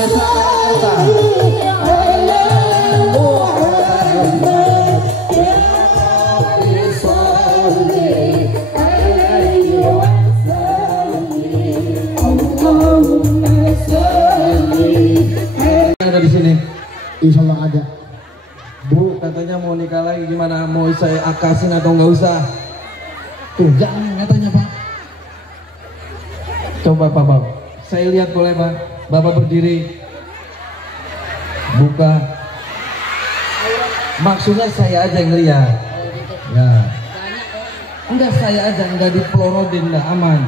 Desa Karangkota. Ada di sini. Insya Allah ada. Bu, katanya mau nikah lagi, gimana? Mau saya akasin atau nggak usah? Tuh, jangan katanya Pak. Coba Pak, saya lihat boleh Pak? Bapak berdiri, buka. Maksudnya saya aja yang lihat. Ya. Enggak, saya aja, enggak dipelorotin, enggak aman.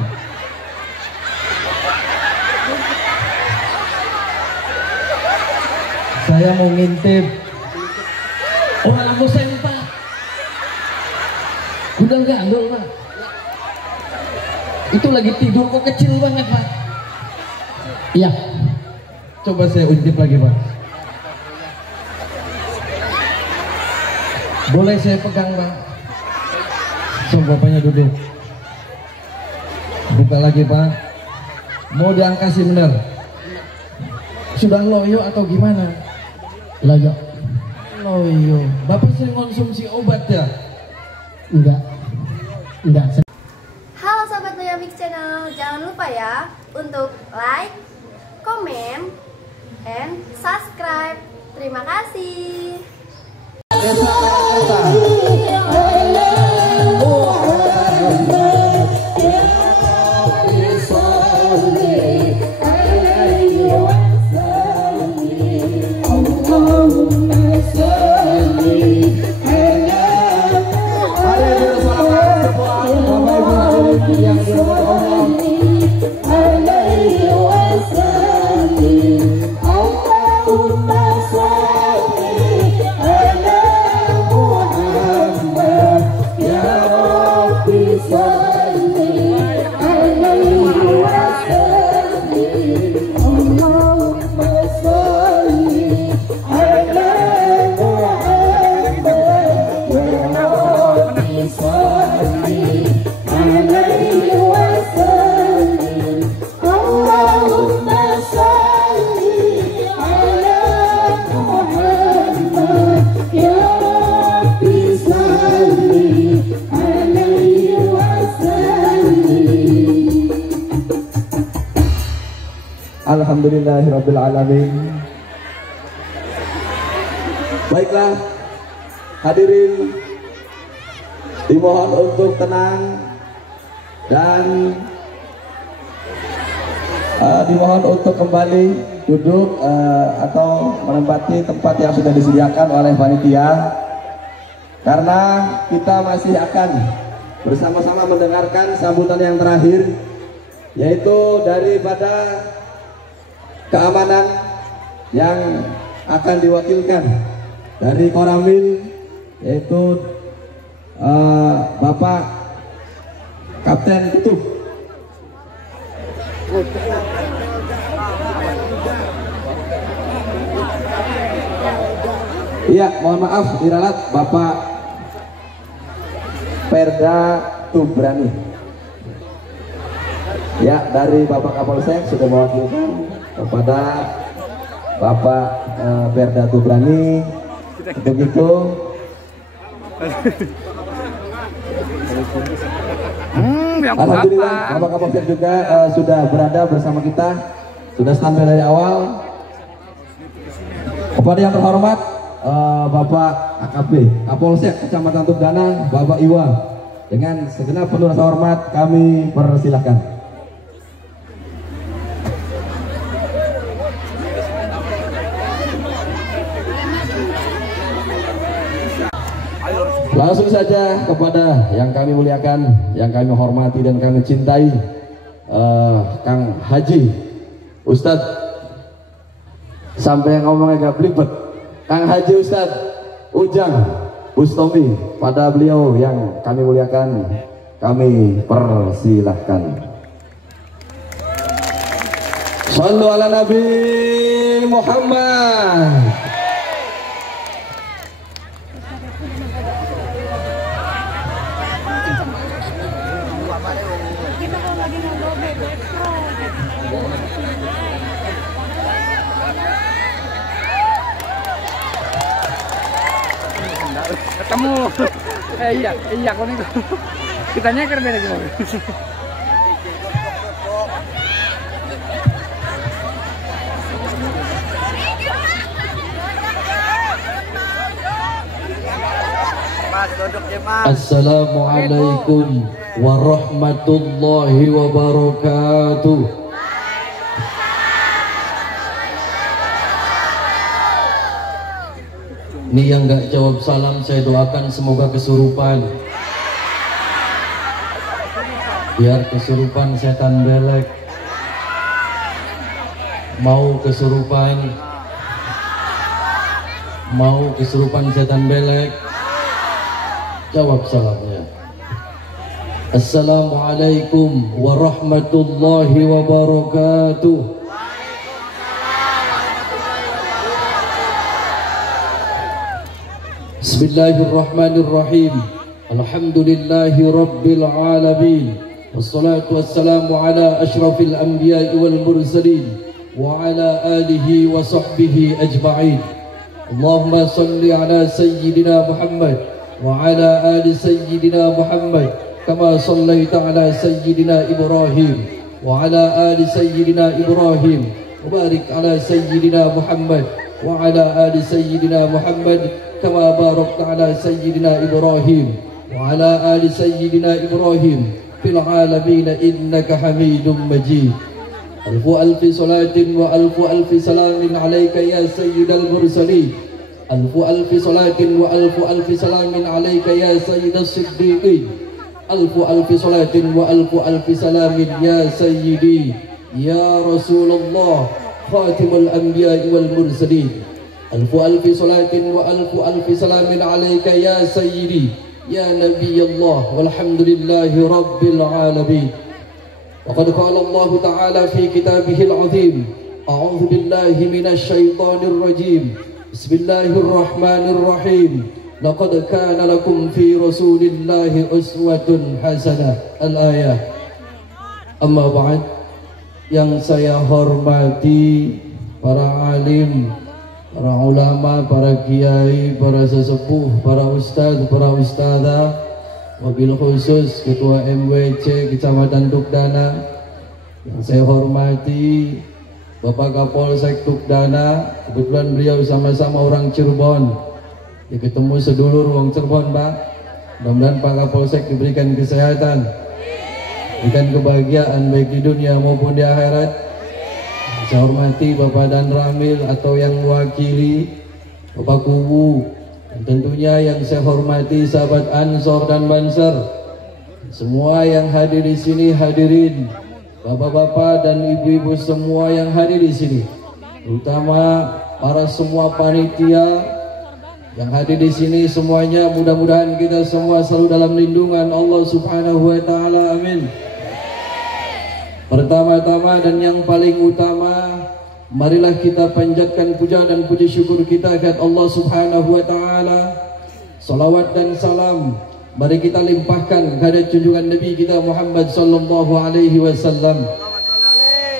Saya mau ngintip. Oh, lampu saya Pak. Udah gandul Pak. Itu lagi tidur kok kecil banget Pak. Iya. Coba saya intip lagi Pak. Boleh saya pegang Pak? Coba bapaknya duduk. Buka lagi Pak. Mau diangkasi bener? Sudah loyo atau gimana? Loyo. Loyo. Bapak sering konsumsi obat ya? Enggak. Halo Sobat Loyo Mix Channel, jangan lupa ya untuk like, comment, and subscribe. Terima kasih. Desa Karangkota. Yang Alhamdulillahirrabbilalamin. Baiklah hadirin, dimohon untuk tenang dan dimohon untuk kembali duduk atau menempati tempat yang sudah disediakan oleh panitia, karena kita masih akan bersama-sama mendengarkan sambutan yang terakhir, yaitu daripada keamanan yang akan diwakilkan dari Koramil, yaitu Bapak Kapten Kutub. Iya, mohon maaf diralat Bapak Perda Tubrani. Ya, dari Bapak Kapolsek sudah mewakilkan kepada Bapak Perda Tubrani. Untuk itu alhamdulillah Bapak Kapolsek juga sudah berada bersama kita, sudah standby dari awal. Kepada yang terhormat Bapak AKP Kapolsek Kecamatan Tugdana, Bapak Iwa, dengan segenap penuh rasa hormat kami persilahkan. Langsung saja kepada yang kami muliakan, yang kami hormati dan kami cintai, Kang Haji Ustadz, sampai ngomongnya gak belibet, Kang Haji Ustadz Ujang Bustomi, pada beliau yang kami muliakan kami persilahkan. Shallu ala Nabi Muhammad. Kamu iya kono itu. Kitanya kan beda gimana? Assalamualaikum warahmatullahi wabarakatuh. Ini yang gak jawab salam saya doakan semoga kesurupan. Biar kesurupan setan belek. Mau kesurupan setan belek. Jawab salamnya. Assalamualaikum warahmatullahi wabarakatuh. Bismillahirrahmanirrahim. Alhamdulillahi rabbil alamin. Wassalatu wassalamu ala ashrafil anbiya'i wal mursalin wa ala alihi wa sahbihi ajma'in. Allahumma salli ala sayyidina Muhammad wa ala ali sayyidina Muhammad kama sallaita ala sayyidina Ibrahim wa ala ali sayyidina Ibrahim wa barik ala sayyidina Muhammad wa ala ali sayyidina Muhammad kama barakta ala sayyidina Ibrahim wa ala ali sayyidina Ibrahim fil alamin innaka Hamidum Majid. Alfi salatin wa alfi salamin alayka ya sayyidal mursalin. Alfi salatin wa alfi salamin alayka ya sayyidas siddiqin. Alfi salatin wa alfi salamin ya sayyidi ya Rasulullah khatimul anbiya'i wal mursalin. Alfi salatin wa alfi salamin alayka ya sayyidi ya nabiyallah walhamdulillahi rabbil alamin. Waqad qala Allah ta'ala fi kitabihil azim. A'udzu billahi minasy syaithanir rajim. Bismillahirrahmanirrahim. Laqad kana lakum fi rasulillahi uswatun hasanah. Al-ayah. Amma ba'd. Yang saya hormati para alim, para ulama, para kiai, para sesepuh, para ustaz, para ustazah, wabil khusus Ketua MWC Kecamatan Tukdana. Yang saya hormati Bapak Kapolsek Tukdana, kebetulan beliau sama-sama orang Cirebon. Ya, ketemu sedulur orang Cirebon, Pak. Mudah-mudahan Pak Kapolsek diberikan kesehatan, diberikan kebahagiaan baik di dunia maupun di akhirat. Saya hormati Bapak Dan Ramil atau yang mewakili Bapak Kubu, dan tentunya yang saya hormati sahabat Ansor dan Banser, semua yang hadir di sini, hadirin bapak-bapak dan ibu-ibu semua yang hadir di sini, terutama para semua panitia yang hadir di sini semuanya, mudah-mudahan kita semua selalu dalam lindungan Allah Subhanahu wa taala. Amin. Pertama-tama dan yang paling utama, marilah kita panjatkan puja dan puji syukur kita kepada Allah Subhanahu wa taala. Salawat dan salam mari kita limpahkan kepada junjungan Nabi kita Muhammad sallallahu alaihi wasallam.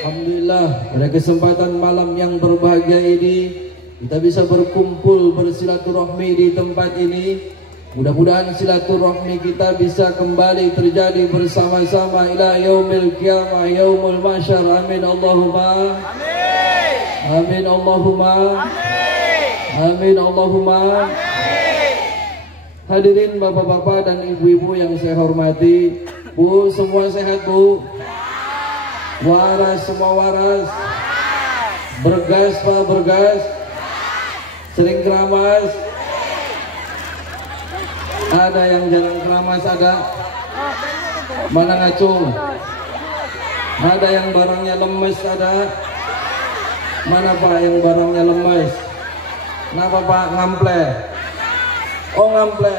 Alhamdulillah, pada kesempatan malam yang berbahagia ini kita bisa berkumpul bersilaturahmi di tempat ini. Mudah-mudahan silaturahmi kita bisa kembali terjadi bersama-sama ila yaumil qiyamah, yaumul mahsyar. Amin Allahumma amin. Amin Allahumma amin. Amin Allahumma amin. Hadirin bapak-bapak dan ibu-ibu yang saya hormati, Bu, semua sehat, Bu? Waras, semua waras? Bergas, Pak, bergas? Sering keramas? Ada yang jarang keramas, ada? Mana ngacung? Ada yang barangnya lemes, ada? Mana Pak yang barangnya lemes? Kenapa Pak? Ngample? Oh ngample.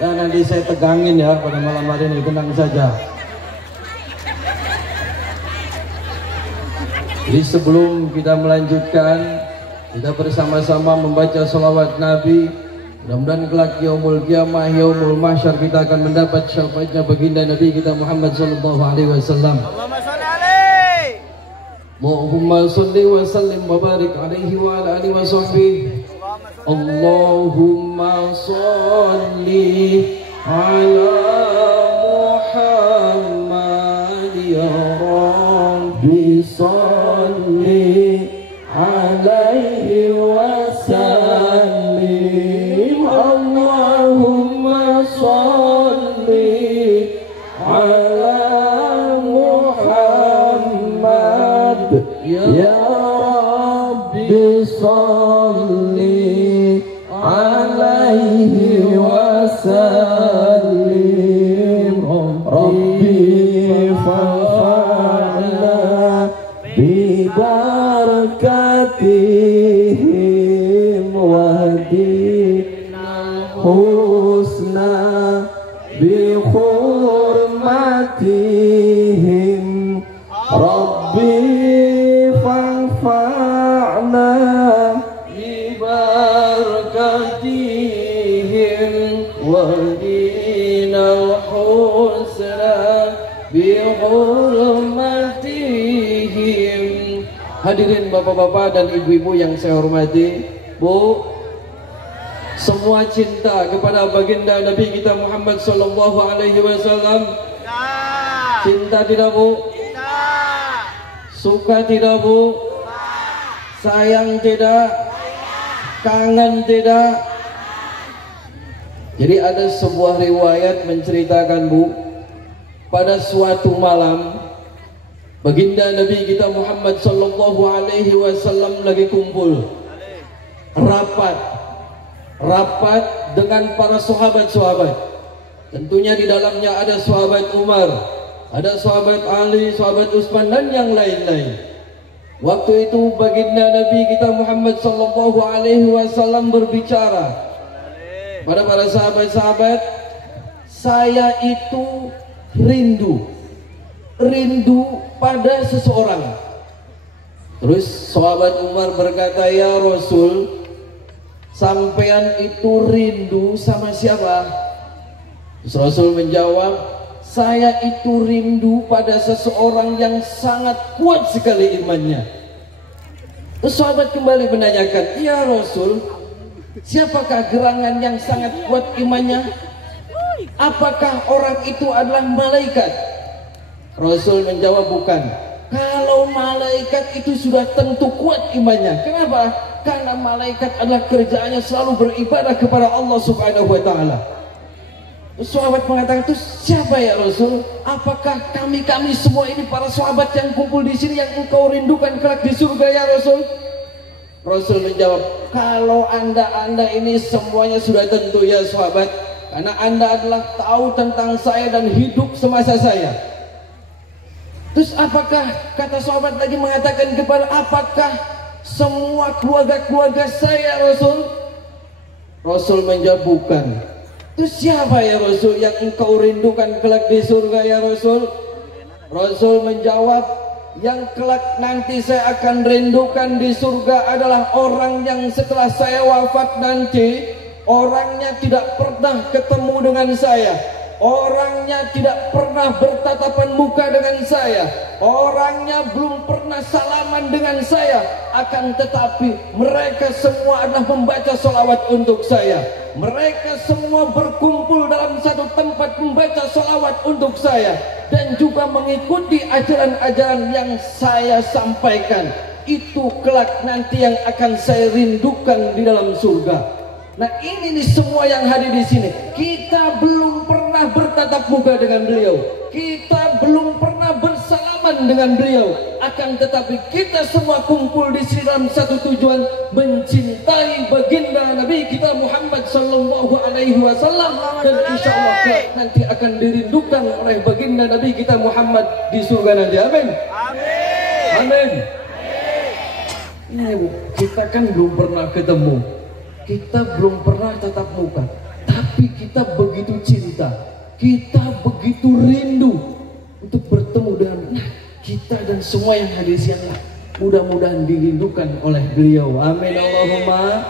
Nah, nanti saya tegangin ya pada malam hari ini, tenang saja. Jadi sebelum kita melanjutkan, kita bersama-sama membaca salawat Nabi. Mudah-mudahan kelak yaumul qiyamah, yaumul mahsyar kita akan mendapat syafaatnya baginda Nabi kita Muhammad sallallahu alaihi wasallam. Allahumma shalli alaihi. Allahumma shalli wa sallim wa barik alaihi wa ala alihi wa sahbihi. Allahumma sholli ala Muhammad ya Rabbi sholli alaihi wasallim. Allahumma sholli ala Muhammad ya Rabbi sholli alaihi wasallim. Rabbi fa'ala bi barakatihim wahdina husna bi hurmatihim. Rabbi fa'ala bi barakatihim wahdina husna bi hurmatihim. Hadirin bapak-bapak dan ibu-ibu yang saya hormati, Bu, semua cinta kepada baginda Nabi kita Muhammad sallallahu alaihi wasallam. Cinta tidak, Bu? Suka tidak, Bu? Sayang tidak? Kangen tidak? Jadi ada sebuah riwayat menceritakan, Bu, pada suatu malam baginda Nabi kita Muhammad sallallahu alaihi wasallam lagi kumpul rapat dengan para sahabat-sahabat. Tentunya di dalamnya ada sahabat Umar, ada sahabat Ali, sahabat Utsman dan yang lain-lain. Waktu itu baginda Nabi kita Muhammad sallallahu alaihi wasallam berbicara pada para sahabat-sahabat, saya itu rindu pada seseorang. Terus sahabat Umar berkata, ya Rasul, sampean itu rindu sama siapa? Terus Rasul menjawab, saya itu rindu pada seseorang yang sangat kuat sekali imannya. Terus sahabat kembali menanyakan, ya Rasul, siapakah gerangan yang sangat kuat imannya? Apakah orang itu adalah malaikat? Rasul menjawab, bukan. Kalau malaikat itu sudah tentu kuat imannya. Kenapa? Karena malaikat adalah kerjaannya selalu beribadah kepada Allah Subhanahu wa taala. Sahabat mengatakan, itu siapa ya Rasul? Apakah kami semua ini para sahabat yang kumpul di sini yang engkau rindukan kelak di surga ya Rasul? Rasul menjawab, kalau anda ini semuanya sudah tentu ya sahabat, karena anda adalah tahu tentang saya dan hidup semasa saya. Terus apakah, kata sahabat lagi mengatakan kepada, apakah semua keluarga saya Rasul? Rasul menjawab, bukan. Terus siapa ya Rasul yang engkau rindukan kelak di surga ya Rasul? Rasul menjawab, yang kelak nanti saya akan rindukan di surga adalah orang yang setelah saya wafat nanti, orangnya tidak pernah ketemu dengan saya, orangnya tidak pernah bertatapan muka dengan saya, orangnya belum pernah salaman dengan saya, akan tetapi mereka semua adalah membaca sholawat untuk saya. Mereka semua berkumpul dalam satu tempat membaca sholawat untuk saya dan juga mengikuti ajaran-ajaran yang saya sampaikan. Itu kelak nanti yang akan saya rindukan di dalam surga. Nah ini nih semua yang hadir di sini, kita belum pernah bertatap muka dengan beliau, kita belum pernah bersalaman dengan beliau, akan tetapi kita semua kumpul di sini dalam satu tujuan, mencintai baginda Nabi kita Muhammad sallallahu alaihi wasallam, dan insya Allah nanti akan dirindukan oleh baginda Nabi kita Muhammad di surga nanti. Amin. Amin. Ini Bu, kita kan belum pernah ketemu, kita belum pernah tatap muka, tapi kita begitu cinta, kita begitu rindu untuk bertemu dengan kita dan semua yang hadir sianglah. Mudah-mudahan dirindukan oleh beliau. Amin Allahumma.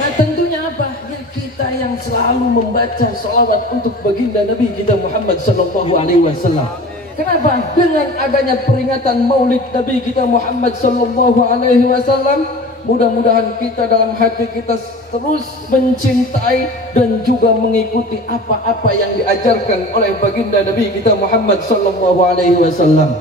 Nah tentunya apa? Ya kita yang selalu membaca sholawat untuk baginda Nabi kita Muhammad sallallahu alaihi wasallam. Kenapa? Dengan adanya peringatan Maulid Nabi kita Muhammad sallallahu alaihi wasallam, Mudah-mudahan kita dalam hati kita terus mencintai dan juga mengikuti apa-apa yang diajarkan oleh baginda Nabi kita Muhammad sallallahu alaihi wasallam.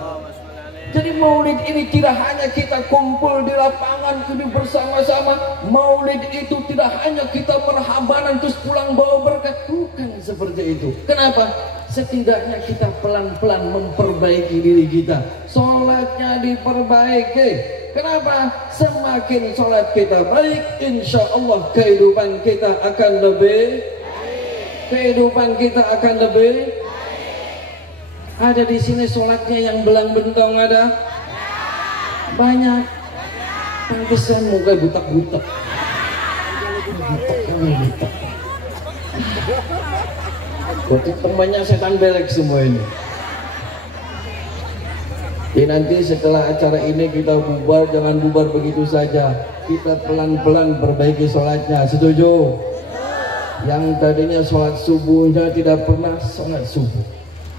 Jadi maulid ini tidak hanya kita kumpul di lapangan ini bersama-sama. Maulid itu tidak hanya kita merhabanan terus pulang bawa berkat. Bukan seperti itu. Kenapa? Setidaknya kita pelan-pelan memperbaiki diri kita. Sholatnya diperbaiki. Kenapa? Semakin sholat kita baik, insya Allah kehidupan kita akan lebih baik. Kehidupan kita akan lebih baik. Ada di sini sholatnya yang belang bentong ada? Banyak. Pantesan muka butak-butak. Berarti temannya setan belek semua ini. Jadi nanti setelah acara ini kita bubar, jangan bubar begitu saja. Kita pelan-pelan perbaiki sholatnya. Setuju? Yang tadinya sholat subuhnya tidak pernah sholat subuh.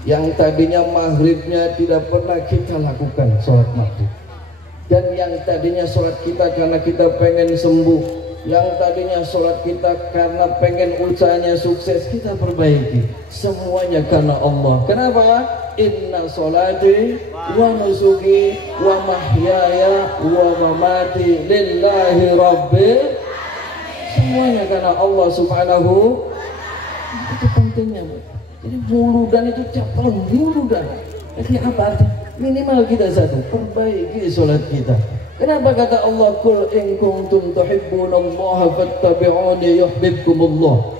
Yang tadinya maghribnya tidak pernah kita lakukan sholat maghrib. Dan yang tadinya sholat kita karena kita pengen sembuh, yang tadinya sholat kita karena pengen usahanya sukses, kita perbaiki. Semuanya karena Allah. Kenapa? Inna sholati wa nusuki wa mahyaya wa mamati lillahi rabbil. Semuanya karena Allah subhanahu. Itu pentingnya, Bu. Jadi muludan itu tiap tahun muludan. Jadi apa artinya? Minimal kita satu, perbaiki sholat kita. Kenapa kata Allah, Qul in kuntum tuhibbunallaha fattabi'uni yuhibbukumullah.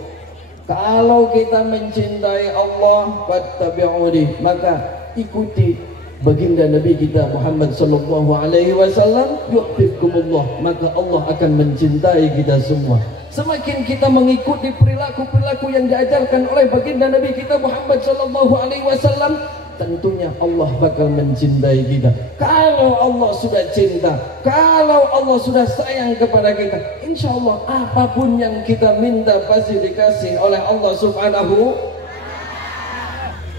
Kalau kita mencintai Allah, fattabi'uni, maka ikuti baginda Nabi kita Muhammad sallallahu alaihi wasallam, yuhibbukumullah, maka Allah akan mencintai kita semua. Semakin kita mengikuti perilaku-perilaku yang diajarkan oleh baginda Nabi kita Muhammad sallallahu alaihi wasallam, tentunya Allah bakal mencintai kita. Kalau Allah sudah cinta, kalau Allah sudah sayang kepada kita, insya Allah apapun yang kita minta pasti dikasih oleh Allah subhanahu.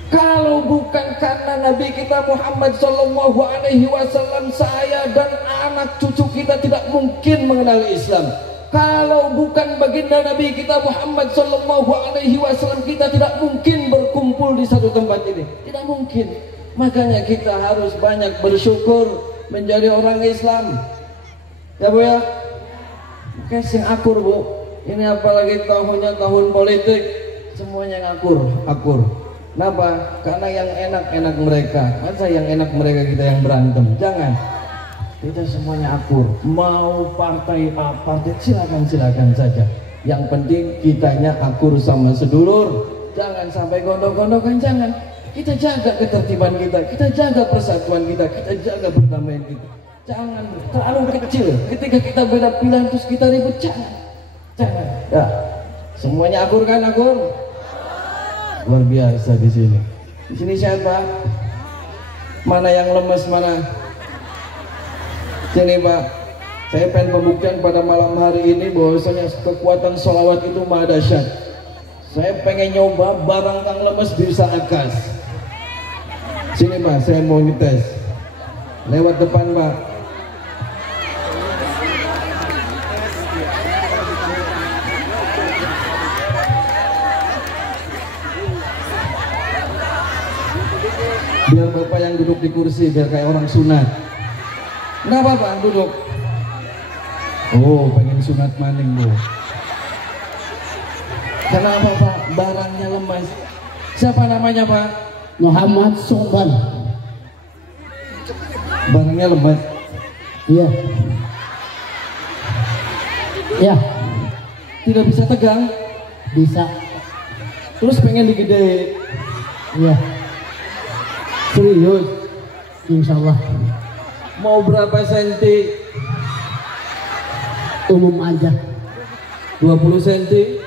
Kalau bukan karena Nabi kita Muhammad sallallahu alaihi wasallam, saya dan anak cucu kita tidak mungkin mengenal Islam. Kalau bukan baginda Nabi kita Muhammad sallallahu alaihi wasallam, kita tidak mungkin berkumpul di satu tempat ini. Tidak mungkin. Makanya kita harus banyak bersyukur menjadi orang Islam. Ya Bu ya? Oke, sing akur Bu. Ini apalagi tahunnya tahun politik, semuanya ngakur, akur. Kenapa? Karena yang enak-enak mereka. Masa yang enak mereka kita yang berantem? Jangan. Kita semuanya akur, mau partai apa, silakan saja. Yang penting kitanya akur sama sedulur, jangan sampai gondok-gondokan, jangan. Kita jaga ketertiban kita jaga persatuan kita jaga perdamaian kita. Jangan terlalu kecil. Ketika kita beda pilihan terus kita ribut, jangan. Ya, semuanya akur kan, akur? Luar biasa di sini. Di sini siapa? Mana yang lemes mana? Sini Pak, saya pengen pembuktian pada malam hari ini bahwasanya kekuatan sholawat itu maha dahsyat. Saya pengen nyoba barang kang lemes bisa akas. Sini Pak, saya mau ngetes. Lewat depan Pak. Biar Bapak yang duduk di kursi, biar kayak orang sunat. Kenapa Pak duduk? Oh, pengen sunat maning Bu. Kenapa Pak? Barangnya lemas. Siapa namanya Pak? Muhammad Soban. Barangnya lemas. Iya. Ya. Tidak bisa tegang. Bisa. Terus pengen digede. Iya. Serius? Insya Allah. Mau berapa senti? Umum aja. 20 senti?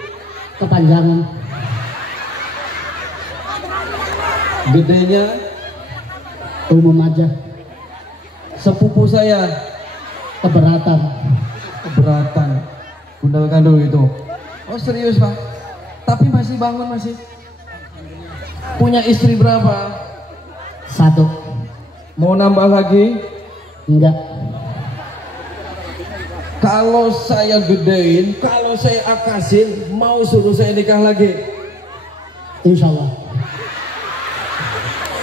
Kepanjangan. Gedenya? Umum aja. Sepupu saya Keberatan. keberatan. Gundal-gandul itu. Oh serius Pak? Tapi masih bangun masih? Punya istri berapa? 1. Mau nambah lagi? Enggak. Kalau saya gedein, kalau saya akasin, mau suruh saya nikah lagi? Insya Allah.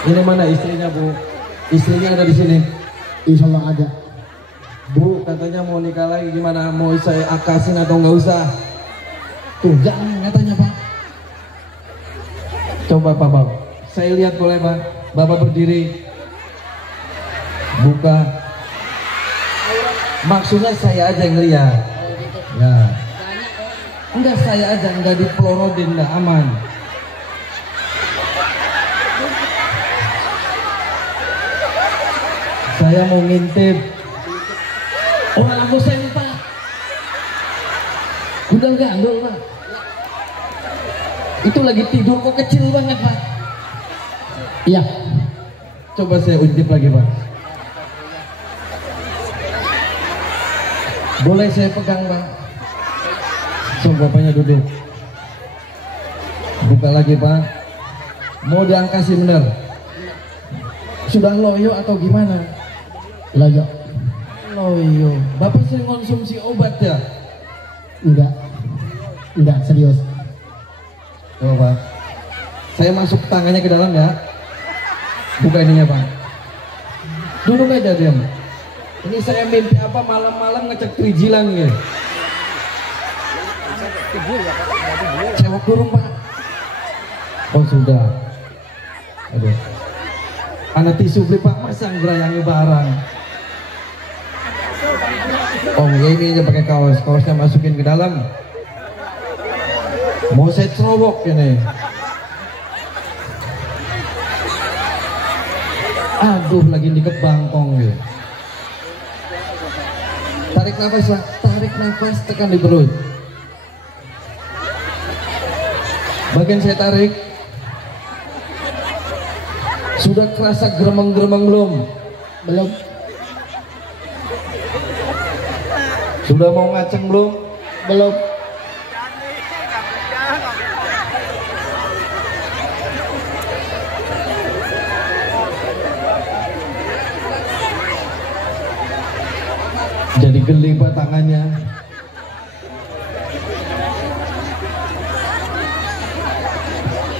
Ini mana istrinya, Bu? Istrinya ada di sini. Insya Allah ada. Bu, katanya mau nikah lagi, gimana? Mau saya akasin atau nggak usah? Tuh, jangan katanya, Pak. Coba, Pak. Saya lihat boleh, Pak. Bapak berdiri. Buka. Maksudnya saya aja yang lihat. Ya. Enggak, saya aja, enggak dipelorotin, enggak aman. Saya mau ngintip. Oh, lampu saya Pak. Udah gandul, Pak. Itu lagi tidur kok kecil banget, Pak. Iya. Coba saya intip lagi, Pak. Boleh saya pegang, Pak? So, bapaknya duduk. Buka lagi, Pak. Mau diangkasi bener? Sudah loyo atau gimana? Loyo. Loyo. Bapak sering konsumsi obat ya? Enggak serius. Coba, Pak. Saya masuk tangannya ke dalam ya. Buka ininya, Pak. Duduk aja diam. Ini saya mimpi apa malam-malam ngecek perijilan ya. Cewek kurung, Pak. Oh sudah. Aduh. Anak tisu beli, Pak, masang gerayangi barang. Oh ini aja pakai kaos, kaosnya masukin ke dalam. Mau saya cerowok ini. Aduh, lagi diket bangkong ya. Tarik nafas, Pak. Tarik nafas, tekan di perut. Bagian saya tarik. Sudah kerasa geremeng-geremeng belum? Belum. Sudah mau ngaceng belum? Belum. Jadi geli, Pak, tangannya.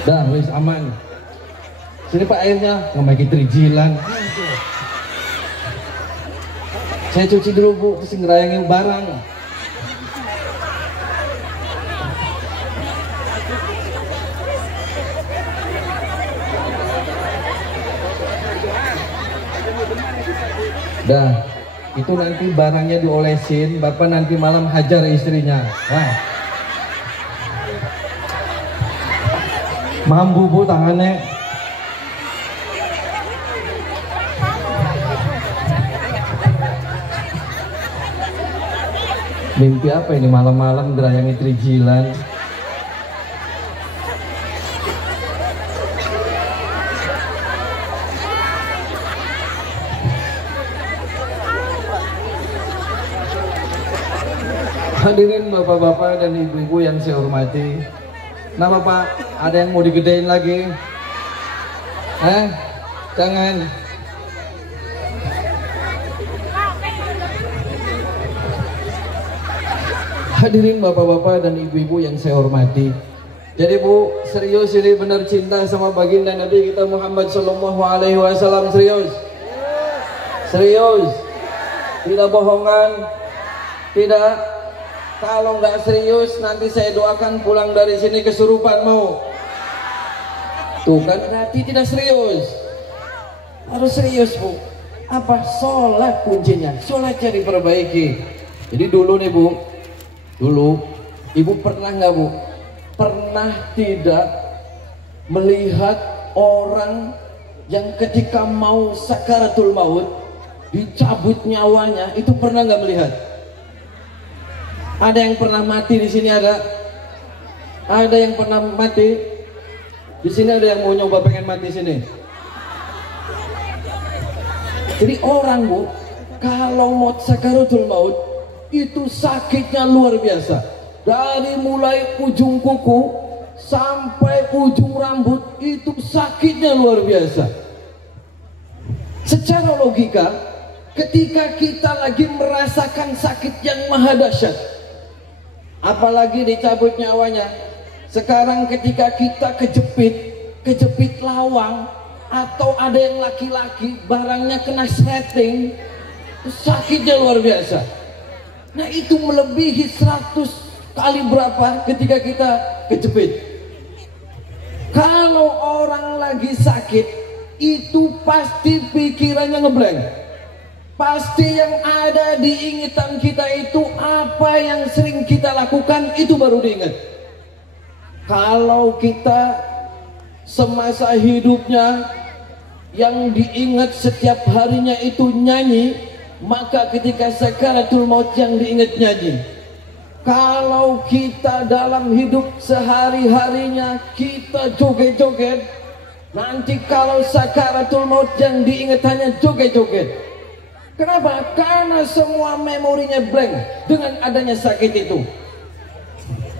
Dah, wis aman. Sini, Pak, airnya. Ngomongin terijilan. Saya cuci dulu, Bu, terus ngerayangin barang. Dah, itu nanti barangnya diolesin, Bapak nanti malam hajar istrinya. Wah. Mampu, Bu, tangannya. Mimpi apa ini malam-malam gerayangi terijilan? Hadirin bapak-bapak dan ibu-ibu yang saya hormati. Nah, Bapak, ada yang mau digedein lagi? Jangan. Hadirin bapak-bapak dan ibu-ibu yang saya hormati. Jadi, Bu, serius ini benar cinta sama baginda Nabi kita Muhammad Sallallahu Alaihi Wasallam? Serius? Serius? Tidak bohongan? Tidak? Kalau nggak serius, nanti saya doakan pulang dari sini kesurupan, mau? Tuh kan berarti tidak serius. Harus serius, Bu. Apa? Sholat kuncinya. Sholatnya diperbaiki. Jadi dulu nih, Bu. Dulu, Ibu pernah nggak, Bu? Pernah tidak melihat orang yang ketika mau sakaratul maut, dicabut nyawanya, itu pernah nggak melihat? Ada yang pernah mati di sini? Ada yang pernah mati di sini? Ada yang mau nyoba pengen mati sini? Jadi orang, Bu, kalau mau sakaratul maut itu sakitnya luar biasa. Dari mulai ujung kuku sampai ujung rambut itu sakitnya luar biasa. Secara logika, ketika kita lagi merasakan sakit yang maha dahsyat, apalagi dicabut nyawanya. Sekarang ketika kita kejepit lawang, atau ada yang laki-laki barangnya kena setting, sakitnya luar biasa. Nah itu melebihi 100 kali berapa ketika kita kejepit. Kalau orang lagi sakit, itu pasti pikirannya ngeblank. Pasti yang ada di ingatan kita itu apa yang sering kita lakukan itu baru diingat. Kalau kita semasa hidupnya yang diingat setiap harinya itu nyanyi, maka ketika sakaratul maut yang diingat nyanyi. Kalau kita dalam hidup sehari-harinya kita joget-joget, nanti kalau sakaratul maut yang diingat hanya joget-joget. Kenapa? Karena semua memorinya blank dengan adanya sakit itu.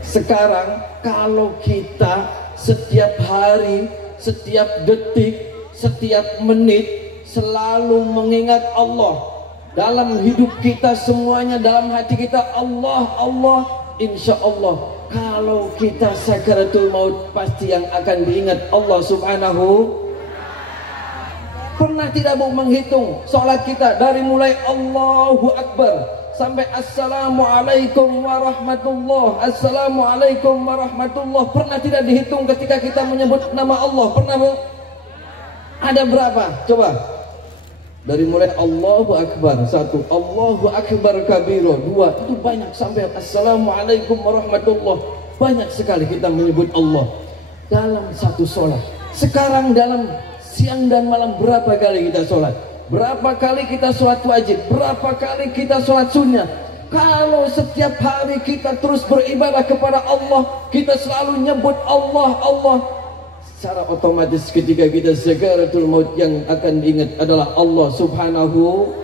Sekarang kalau kita setiap hari, setiap detik, setiap menit selalu mengingat Allah dalam hidup kita, semuanya dalam hati kita Allah, Allah, insya Allah kalau kita sakaratul maut pasti yang akan diingat Allah subhanahu. Pernah tidak mau menghitung sholat kita dari mulai Allahu Akbar sampai Assalamualaikum warahmatullah, Assalamualaikum warahmatullah, pernah tidak dihitung ketika kita menyebut nama Allah? Pernah bu? Ada berapa? Coba. Dari mulai Allahu Akbar 1, Allahu Akbar kabiro 2, itu banyak, sampai Assalamualaikum warahmatullah, banyak sekali kita menyebut Allah dalam satu sholat. Sekarang dalam siang dan malam berapa kali kita sholat? Berapa kali kita sholat wajib? Berapa kali kita sholat sunnah? Kalau setiap hari kita terus beribadah kepada Allah, kita selalu nyebut Allah, Allah, secara otomatis ketika kita sakaratul maut yang akan diingat adalah Allah subhanahu.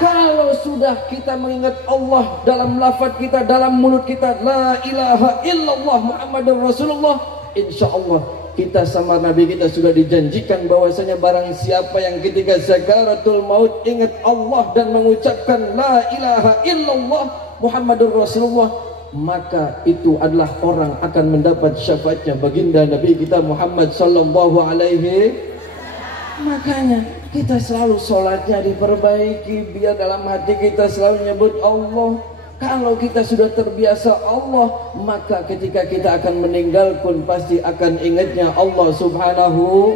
Kalau sudah kita mengingat Allah dalam lafaz kita, dalam mulut kita, la ilaha illallah Muhammadur Rasulullah, insya Allah kita sama Nabi kita sudah dijanjikan bahwasanya barang siapa yang ketika sakaratul maut ingat Allah dan mengucapkan la ilaha illallah Muhammadur Rasulullah, maka itu adalah orang akan mendapat syafaatnya baginda Nabi kita Muhammad sallallahu alaihi. Makanya kita selalu sholatnya diperbaiki biar dalam hati kita selalu nyebut Allah. Kalau kita sudah terbiasa Allah, maka ketika kita akan meninggal pun pasti akan ingatnya Allah subhanahu.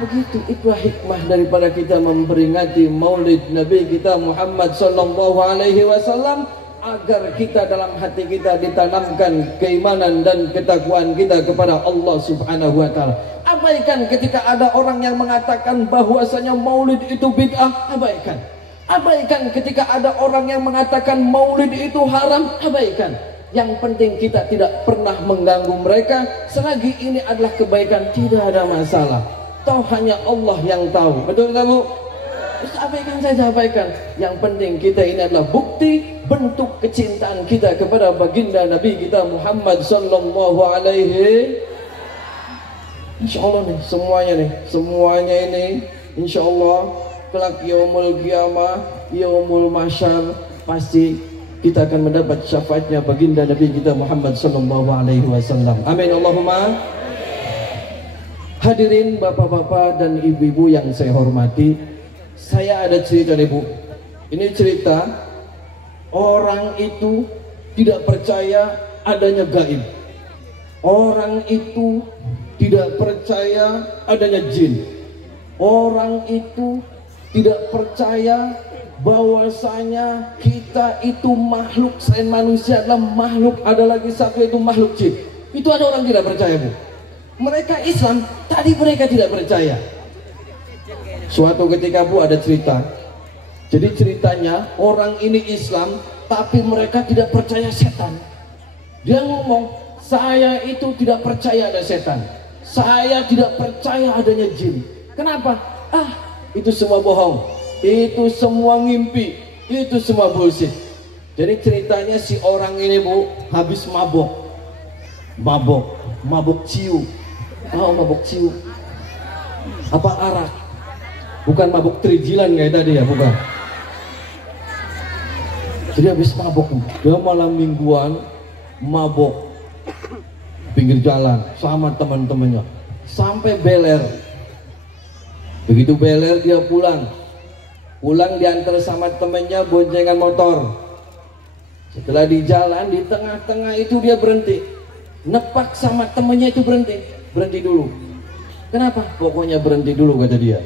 Begitu, itulah hikmah daripada kita memperingati maulid Nabi kita Muhammad sallallahu alaihi wasallam, agar kita dalam hati kita ditanamkan keimanan dan ketakwaan kita kepada Allah subhanahu wa ta'ala. Abaikan ketika ada orang yang mengatakan bahwasanya maulid itu bid'ah, abaikan. Abaikan ketika ada orang yang mengatakan maulid itu haram, abaikan. Yang penting kita tidak pernah mengganggu mereka. Selagi ini adalah kebaikan, tidak ada masalah. Toh hanya Allah yang tahu. Betul nggak bu? Terus abaikan saja, abaikan. Yang penting kita ini adalah bukti bentuk kecintaan kita kepada baginda Nabi kita Muhammad sallallahu alaihi. Insya Allah nih, semuanya ini insya Allah kelak yaumul qiyamah, yaumul mahsyar, pasti kita akan mendapat syafaatnya baginda Nabi kita Muhammad sallallahu alaihi wasallam. Amin Allahumma. Hadirin bapak-bapak dan ibu-ibu yang saya hormati, saya ada cerita nih bu. Ini cerita orang itu tidak percaya adanya gaib. Orang itu tidak percaya adanya jin. Orang itu tidak percaya bahwasanya kita itu makhluk selain manusia adalah makhluk, ada lagi satu yaitu makhluk jin. Itu ada orang tidak percaya bu. Mereka Islam, tadi mereka tidak percaya. Suatu ketika bu ada cerita. Jadi ceritanya orang ini Islam tapi mereka tidak percaya setan. Dia ngomong, saya itu tidak percaya ada setan. Saya tidak percaya adanya jin. Kenapa? Itu semua bohong, itu semua ngimpi, itu semua bullshit. Jadi ceritanya si orang ini bu habis mabok ciu. Mabok ciu apa arak? Bukan mabuk trijilan kayak tadi ya, bukan. Jadi habis mabuk, dia malam mingguan mabuk pinggir jalan sama teman-temannya sampai beler. Begitu beler dia pulang diantar sama temannya boncengan motor. Setelah di jalan di tengah-tengah itu dia berhenti, nepak sama temannya itu berhenti dulu. Kenapa? Pokoknya berhenti dulu kata dia.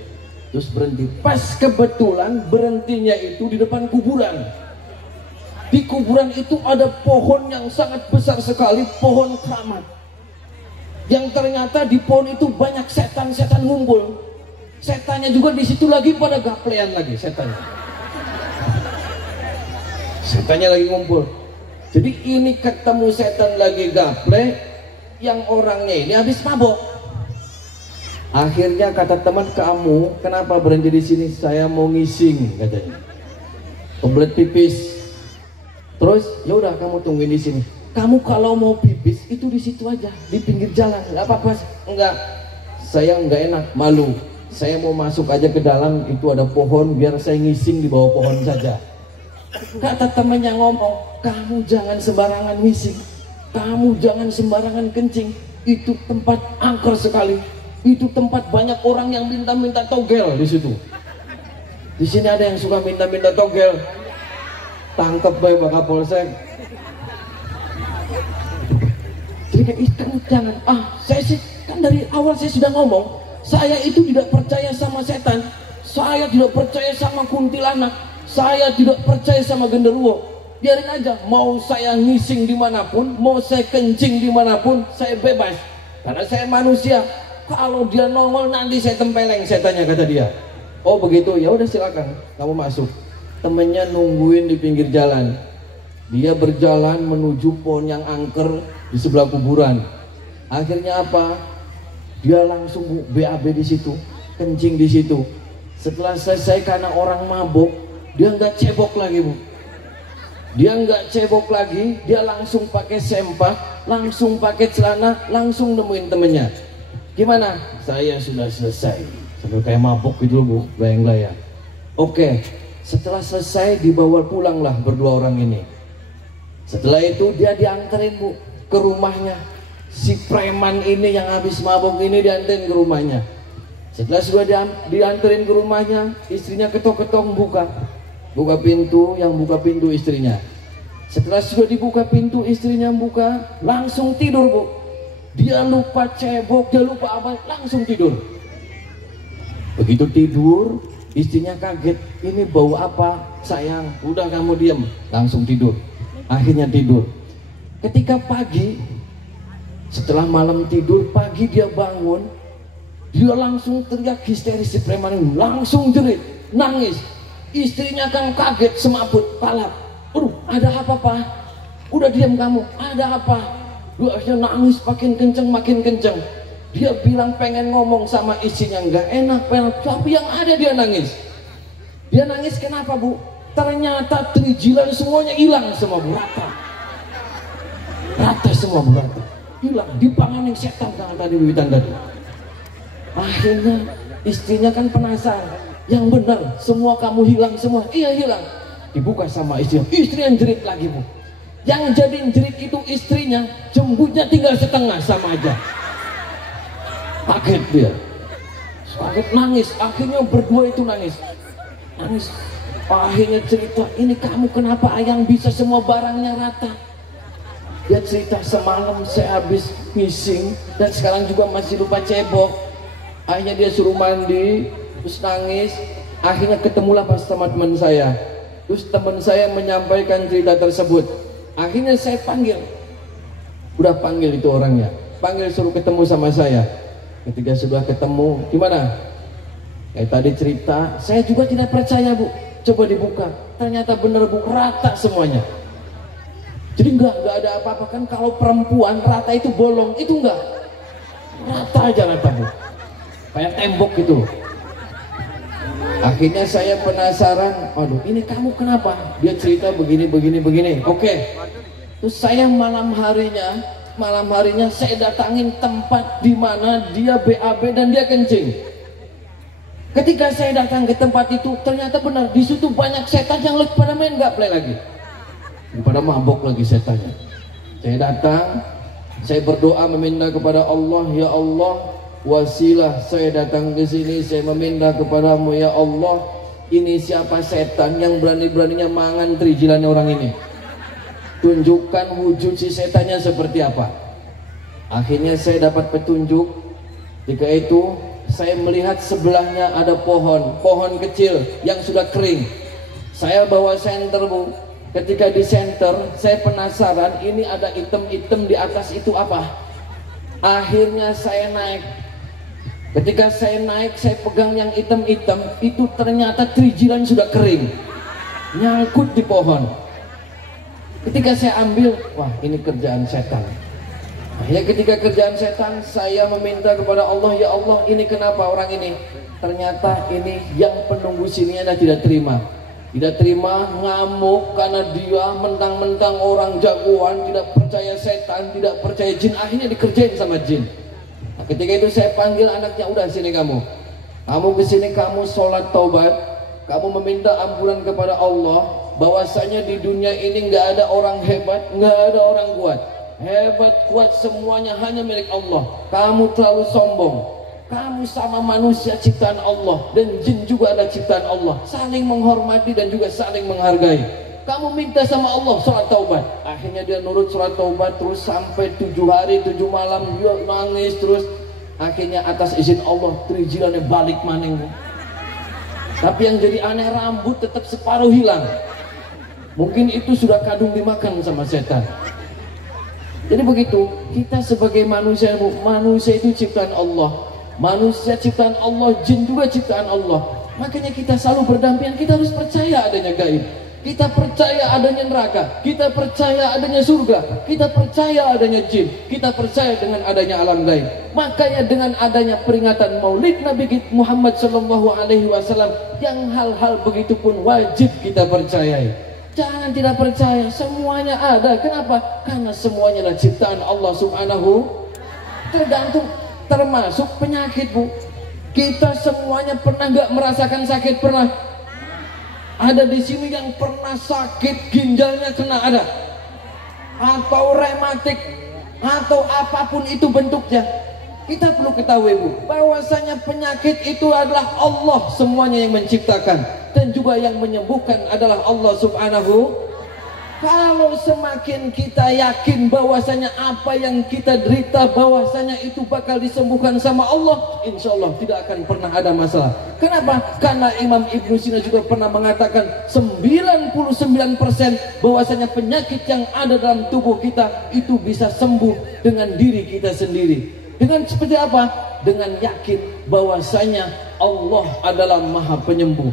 Terus berhenti. Pas kebetulan berhentinya itu di depan kuburan. Di kuburan itu ada pohon yang sangat besar sekali, pohon keramat. Yang ternyata di pohon itu banyak setan-setan ngumpul. Setannya juga di situ lagi pada gaplean lagi setannya. Setannya lagi ngumpul. Jadi ini ketemu setan lagi gaple, yang orangnya ini habis mabok. Akhirnya kata teman, kamu kenapa berhenti di sini? Saya mau ngising katanya. Kebelet pipis. Terus ya udah kamu tungguin di sini. Kamu kalau mau pipis itu di situ aja, di pinggir jalan. Enggak apa-apa. Enggak. Saya enggak enak, malu. Saya mau masuk aja ke dalam, itu ada pohon, biar saya ngising di bawah pohon saja. Kata temannya ngomong, kamu jangan sembarangan ngising. Kamu jangan sembarangan kencing. Itu tempat angker sekali. Itu tempat banyak orang yang minta-minta togel di situ. Di sini ada yang suka minta-minta togel. Tangkap baik Pak Kapolsek. Jadi kayak kamu jangan. Saya sih kan dari awal saya sudah ngomong, saya itu tidak percaya sama setan. Saya tidak percaya sama kuntilanak. Saya tidak percaya sama genderuwo. Biarin aja, mau saya ngising dimanapun, mau saya kencing dimanapun, saya bebas. Karena saya manusia. Kalau dia nongol nanti saya tempeleng setannya kata dia. Oh begitu, ya udah silakan, kamu masuk. Temennya nungguin di pinggir jalan. Dia berjalan menuju pohon yang angker di sebelah kuburan. Akhirnya apa? Dia langsung BAB di situ, kencing di situ. Setelah selesai karena orang mabuk, dia nggak cebok lagi bu. Dia nggak cebok lagi, dia langsung pakai sempak, langsung pakai celana, langsung nemuin temennya. Gimana? Saya sudah selesai. Sambil kayak mabuk gitu bu, layang-layang. Oke, setelah selesai dibawa pulanglah berdua orang ini. Setelah itu dia dianterin bu ke rumahnya. Si preman ini yang habis mabuk ini dianterin ke rumahnya. Setelah sudah dianterin ke rumahnya, istrinya ketok-ketok buka pintu, yang buka pintu istrinya. Setelah sudah dibuka pintu, istrinya buka, langsung tidur bu. Dia lupa cebok, dia lupa apa, langsung tidur. Begitu tidur, istrinya kaget, ini bau apa sayang? Udah kamu diam, langsung tidur. Akhirnya tidur. Ketika pagi, setelah malam tidur, pagi dia bangun, dia langsung teriak histeris si preman ini, langsung jerit, nangis. Istrinya kan kaget, semaput, palap. Ada apa pak? Udah diam kamu, ada apa? Dia nangis makin kenceng. Dia bilang pengen ngomong sama istrinya, nggak enak, tapi yang ada dia nangis. Dia nangis kenapa bu? Ternyata trijilan semuanya hilang semua bu, rata semua bu, hilang, dipanganin setan kan tadi wiwitan tadi. Akhirnya istrinya kan penasaran, yang benar semua kamu hilang semua? Iya hilang. Dibuka sama istrinya yang jerit lagi bu. Yang jadi jerit itu istrinya, jembutnya tinggal setengah, sama aja. Kaget dia, kaget nangis. Akhirnya berdua itu nangis. Akhirnya cerita, ini kamu kenapa yang bisa semua barangnya rata? Dia cerita, semalam saya habis ngising dan sekarang juga masih lupa cebok. Akhirnya dia suruh mandi, terus nangis. Akhirnya ketemulah pas sama teman saya. Terus teman saya menyampaikan cerita tersebut. Akhirnya saya panggil, udah panggil itu orangnya, panggil suruh ketemu sama saya. Ketika sudah ketemu, gimana? Kayak tadi cerita, saya juga tidak percaya bu. Coba dibuka, ternyata bener bu, rata semuanya. Jadi enggak ada apa-apa kan. Kalau perempuan rata itu bolong, itu enggak, rata aja rata bu, kayak tembok gitu. Akhirnya saya penasaran, aduh ini kamu kenapa? Dia cerita begini. Oke. Terus saya malam harinya saya datangin tempat di mana dia BAB dan dia kencing. Ketika saya datang ke tempat itu, ternyata benar di situ banyak setan yang pada main gaple lagi, pada mabok lagi setannya. Saya datang, saya berdoa meminta kepada Allah, ya Allah, wasilah saya datang ke sini, saya meminta kepadamu ya Allah, ini siapa setan yang berani-beraninya mangan terijilannya orang ini? Tunjukkan wujud si setannya seperti apa. Akhirnya saya dapat petunjuk. Ketika itu saya melihat sebelahnya ada pohon kecil yang sudah kering. Saya bawa senter, Bu. Ketika di senter, saya penasaran ini ada item-item di atas itu apa. Akhirnya saya naik. Ketika saya naik, saya pegang yang item-item, itu ternyata terijilan sudah kering, nyangkut di pohon. Ketika saya ambil, wah ini kerjaan setan. Akhirnya ketika kerjaan setan, saya meminta kepada Allah, ya Allah, ini kenapa orang ini? Ternyata ini yang penunggu sininya tidak terima. Tidak terima, ngamuk karena dia mentang-mentang orang jagoan, tidak percaya setan, tidak percaya jin, akhirnya dikerjain sama jin. Nah, ketika itu saya panggil anaknya, udah sini kamu kesini, kamu sholat taubat, kamu meminta ampunan kepada Allah, bahwasanya di dunia ini nggak ada orang hebat, nggak ada orang kuat. Hebat kuat semuanya hanya milik Allah. Kamu terlalu sombong. Kamu sama manusia ciptaan Allah, dan jin juga ada ciptaan Allah, saling menghormati dan juga saling menghargai. Kamu minta sama Allah sholat taubat. Akhirnya dia nurut sholat taubat terus sampai 7 hari 7 malam dia nangis terus. Akhirnya atas izin Allah terijilannya balik maning. Tapi yang jadi aneh, rambut tetap separuh hilang. Mungkin itu sudah kadung dimakan sama setan. Jadi begitu, kita sebagai manusia, manusia itu ciptaan Allah, manusia ciptaan Allah, jin juga ciptaan Allah. Makanya kita selalu berdampingan, kita harus percaya adanya gaib, kita percaya adanya neraka, kita percaya adanya surga, kita percaya adanya jin, kita percaya dengan adanya alam gaib. Makanya dengan adanya peringatan Maulid Nabi Muhammad SAW, yang hal-hal begitu pun wajib kita percayai. Jangan tidak percaya, semuanya ada. Kenapa? Karena semuanya adalah ciptaan Allah Subhanahu. Tergantung, termasuk penyakit, Bu. Kita semuanya pernah nggak merasakan sakit? Pernah. Ada di sini yang pernah sakit ginjalnya kena, ada? Atau rematik, atau apapun itu bentuknya. Kita perlu ketahui, Bu, bahwasanya penyakit itu adalah Allah semuanya yang menciptakan, dan juga yang menyembuhkan adalah Allah Subhanahu. Kalau semakin kita yakin bahwasanya apa yang kita derita bahwasanya itu bakal disembuhkan sama Allah, insya Allah tidak akan pernah ada masalah. Kenapa? Karena Imam Ibnu Sina juga pernah mengatakan 99% bahwasanya penyakit yang ada dalam tubuh kita itu bisa sembuh dengan diri kita sendiri. Dengan seperti apa? Dengan yakin bahwasanya Allah adalah Maha Penyembuh.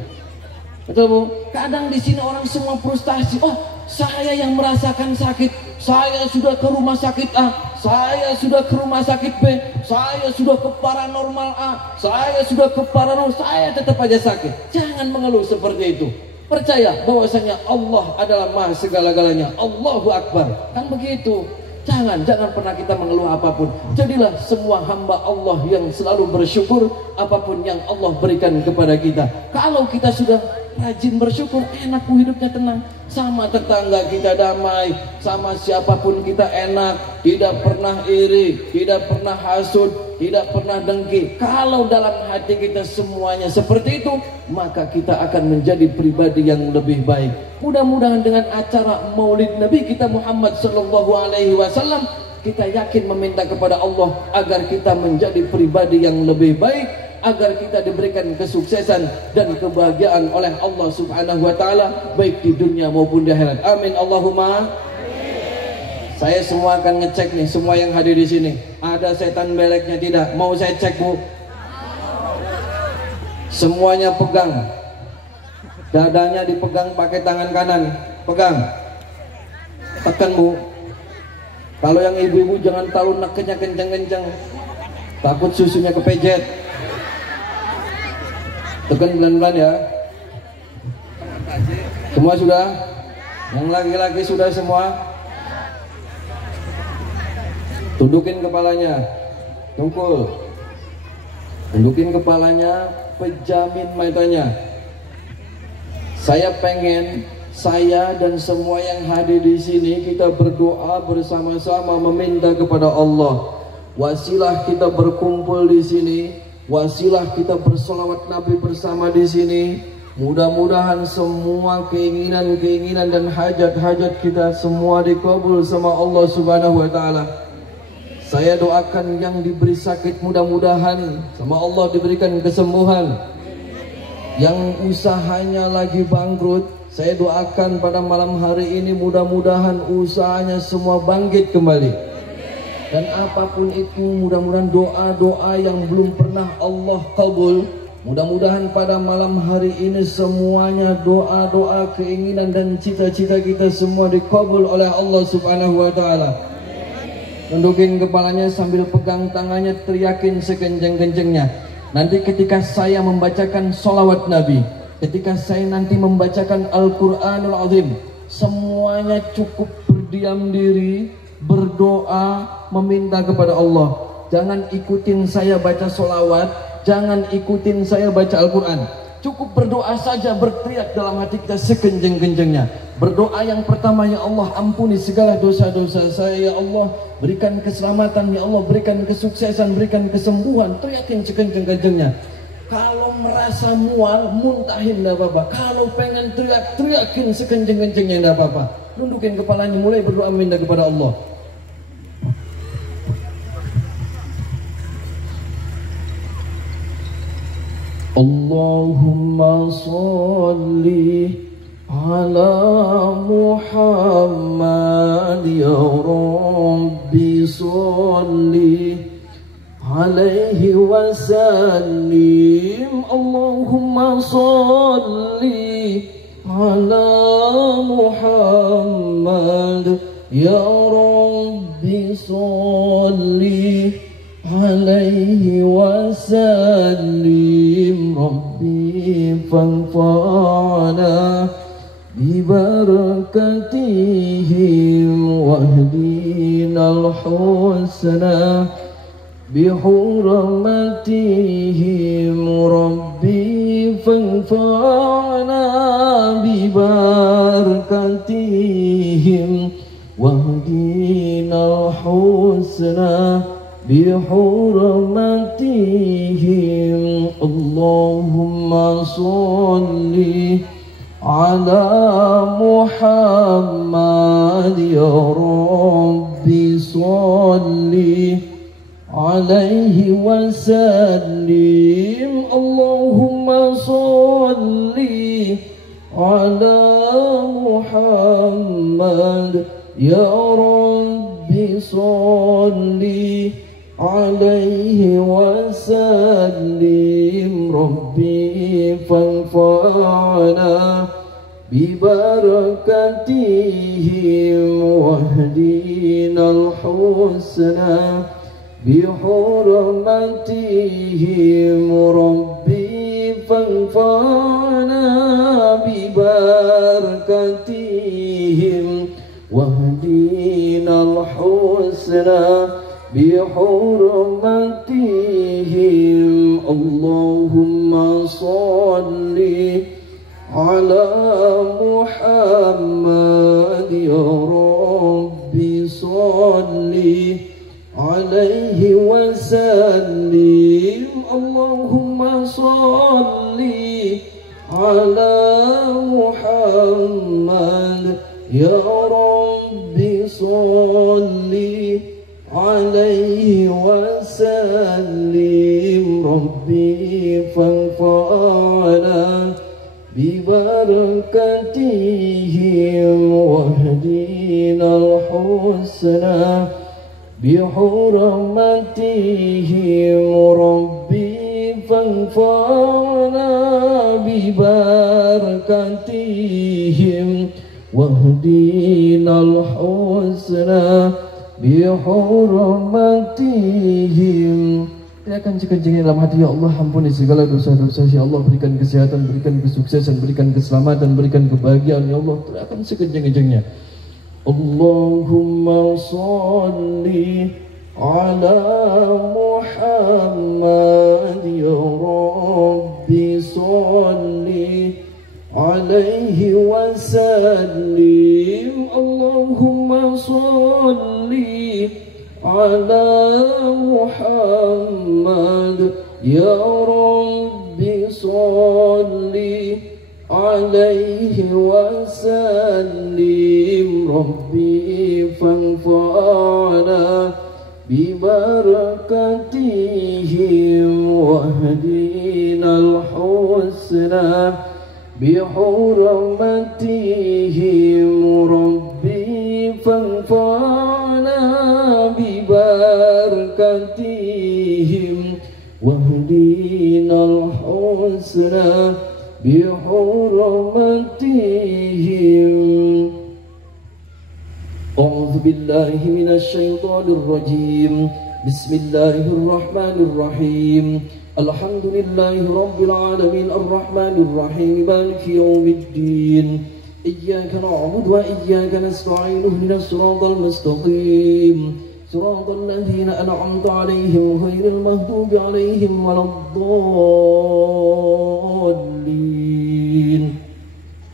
Betul, Bu? Kadang di sini orang semua frustasi. Oh, saya yang merasakan sakit, saya sudah ke rumah sakit A, saya sudah ke rumah sakit B, saya sudah ke paranormal A, saya sudah ke paranormal, saya tetap aja sakit. Jangan mengeluh seperti itu. Percaya bahwasanya Allah adalah Maha segala-galanya. Allahu Akbar. Kan begitu. Jangan pernah kita mengeluh apapun. Jadilah semua hamba Allah yang selalu bersyukur apapun yang Allah berikan kepada kita. Kalau kita sudah rajin bersyukur, enak, hidupnya tenang. Sama tetangga kita damai, sama siapapun kita enak, tidak pernah iri, tidak pernah hasud, tidak pernah dengki. Kalau dalam hati kita semuanya seperti itu, maka kita akan menjadi pribadi yang lebih baik. Mudah-mudahan dengan acara Maulid Nabi kita Muhammad SAW, kita yakin meminta kepada Allah agar kita menjadi pribadi yang lebih baik, agar kita diberikan kesuksesan dan kebahagiaan oleh Allah Subhanahu wa taala baik di dunia maupun di akhirat. Amin Allahumma. Saya semua akan ngecek nih, semua yang hadir di sini. Ada setan beleknya tidak? Mau saya cek, Bu? Semuanya pegang. Dadanya dipegang pakai tangan kanan. Pegang. Tekan, Bu. Kalau yang ibu-ibu jangan taruh nekenya kencang-kencang. Takut susunya kepejet. Tekan pelan-pelan ya. Semua sudah? Yang laki-laki sudah semua? Tundukin kepalanya. Tungkul. Tundukin kepalanya, pejamin matanya. Saya pengen saya dan semua yang hadir di sini kita berdoa bersama-sama meminta kepada Allah. Wasilah kita berkumpul di sini, wasilah kita bersolawat Nabi bersama di sini. Mudah-mudahan semua keinginan-keinginan dan hajat-hajat kita semua dikabul sama Allah Subhanahu wa taala. Saya doakan yang diberi sakit mudah-mudahan sama Allah diberikan kesembuhan. Yang usahanya lagi bangkrut, saya doakan pada malam hari ini mudah-mudahan usahanya semua bangkit kembali. Dan apapun itu mudah-mudahan doa-doa yang belum pernah Allah kabul, mudah-mudahan pada malam hari ini semuanya doa-doa keinginan dan cita-cita kita semua dikabul oleh Allah Subhanahu wa taala. Tundukin kepalanya sambil pegang tangannya, teriakin sekenceng-kencengnya. Nanti ketika saya membacakan sholawat Nabi, ketika saya nanti membacakan Al-Quranul Azim, semuanya cukup berdiam diri, berdoa, meminta kepada Allah. Jangan ikutin saya baca sholawat, jangan ikutin saya baca Al-Quran. Cukup berdoa saja, berteriak dalam hati kita sekenceng-kencengnya. Berdoa yang pertama, ya Allah ampuni segala dosa-dosa saya, ya Allah berikan keselamatan, ya Allah berikan kesuksesan, berikan kesembuhan. Teriakin sekenceng-kencengnya. Kalau merasa mual, muntahin enggak apa-apa. Kalau pengen teriak, teriakin sekenceng-kencengnya enggak apa-apa. Nundukin kepalanya, mulai berdoa minta kepada Allah. Allahumma sholli ala Muhammad ya Rabbi sholli alaihi wasallim. Allahumma sholli ala Muhammad ya Rabbi sholli alaihi wasallim. Rabbi fanfa'na bibarakatihim wahdinal husna bihurmatihim. Rabbi fanfa'na bibarakatihim wahdinal husna bihurmatihim. Allahumma sholli ala Muhammad ya Rabbi sholli alaihi wasallim. Allahumma sholli ala Muhammad ya Rabbi sholli alaihi wasallim. Rabbi fanfa'na bibarakatihim wahdinal husna bihurmatihim. Rabbi fanfa'na bibarakatihim wahdinal husna bihurmatihim. Allahumma sholli ala Muhammad ya Rabbi sholli alaihi wasallim. Allahumma sholli ala Muhammad ya Rabbi sholli alaihi wasallim. Rabbi fanfa'na bibarakatihim wahdinal husna bihurmatihim. Rabbi fanfa'na bibarakatihim wahdinal husna bihurmatihim. Teriakan sekencangnya dalam hati, ya Allah ampuni segala dosa-dosa, ya Allah berikan kesehatan, berikan kesuksesan, berikan keselamatan, berikan kebahagiaan, ya Allah. Teriakan sekencang-kencangnya. Allahumma sholli ala Muhammad ya Rabbi ربي صل عليه وسلم اللهم صل على محمد يا ربي صل عليه وسلم ربي فانفعنا ببركتهم واهدنا الحسنى بحرمتهم ربي فانفعنا ببركتهم واهدنا الحسنى بحرمتهم أعوذ بالله من الشيطان الرجيم بسم الله الرحمن الرحيم الحمد لله رب العالمين الرحمن الرحيم مالك يوم الدين إياك نعبد وإياك نستعين اهدنا الصراط المستقيم صراط الذين أنعمت عليهم غير المغضوب عليهم ولا الضالين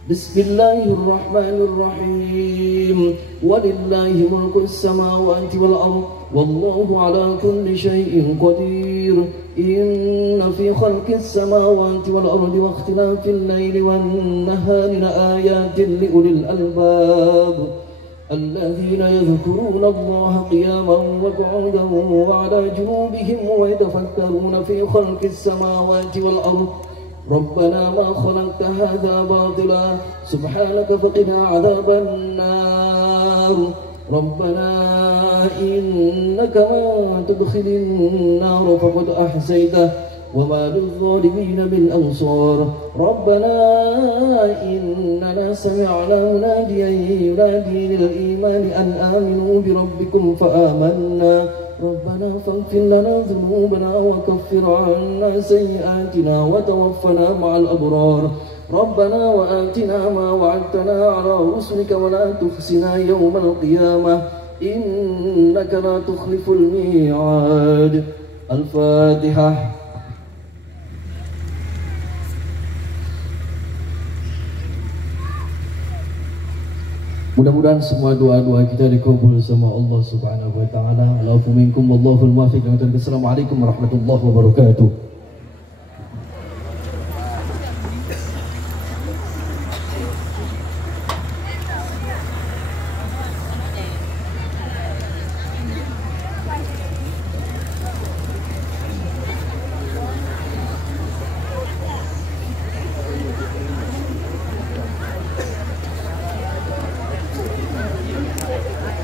بسم الله الرحمن الرحيم ولله ملك السماوات والأرض والله على كل شيء قدير إن في خلق السماوات والأرض واختلاف الليل والنهار لآيات لأولي الألباب الذين يذكرون الله قياما وقعودا وعلى جنوبهم ويتفكرون في خلق السماوات والأرض ربنا ما خلقت هذا باطلا سبحانك فقنا عذاب النار ربنا إنك من تدخل النار فقد أحسيته وما للظالمين من أنصار ربنا إننا سمعنا مناديا ينادي للإيمان أن آمنوا بربكم فآمنا ربنا فاغفر لنا ذنوبنا وكفر عنا سيئاتنا وتوفنا مع الأبرار ربنا وآتنا ما وعدتنا على رسلك ولا تخزنا يوم القيامة إنك لا تخلف الميعاد الفاتحة. Mudah-mudahan semua doa-doa kita dikabul sama Allah Subhanahu wa taala. Allahu minkum wallahul muwaffiq. Assalamualaikum warahmatullahi wabarakatuh.